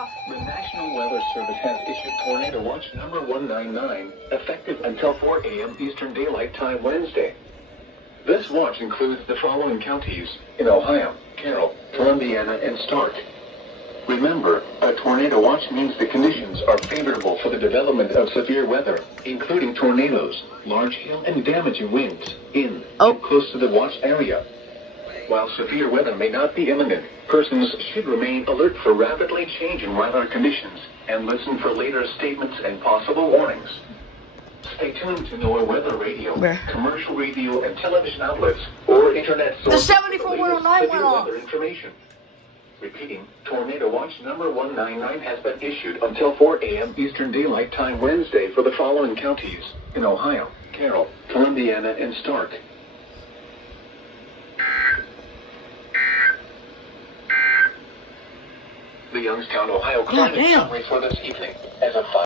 off. The National Weather Service has issued Tornado Watch number 199, effective until 4 a.m. Eastern Daylight Time Wednesday. This watch includes the following counties in Ohio: Carroll, Columbiana, and Stark. Remember, a tornado watch means the conditions are favorable for the development of severe weather, including tornadoes, large hail, and damaging winds in and close to the watch area. While severe weather may not be imminent, persons should remain alert for rapidly changing weather conditions and listen for later statements and possible warnings. Stay tuned to NOAA Weather Radio, commercial radio and television outlets, or internet sources The for 74-109 went off. weather information. Repeating, Tornado Watch number 199 has been issued until 4 a.m. Eastern Daylight Time Wednesday for the following counties in Ohio: Carroll, Columbiana, and Stark. The Youngstown, Ohio climate summary for this evening as of 5.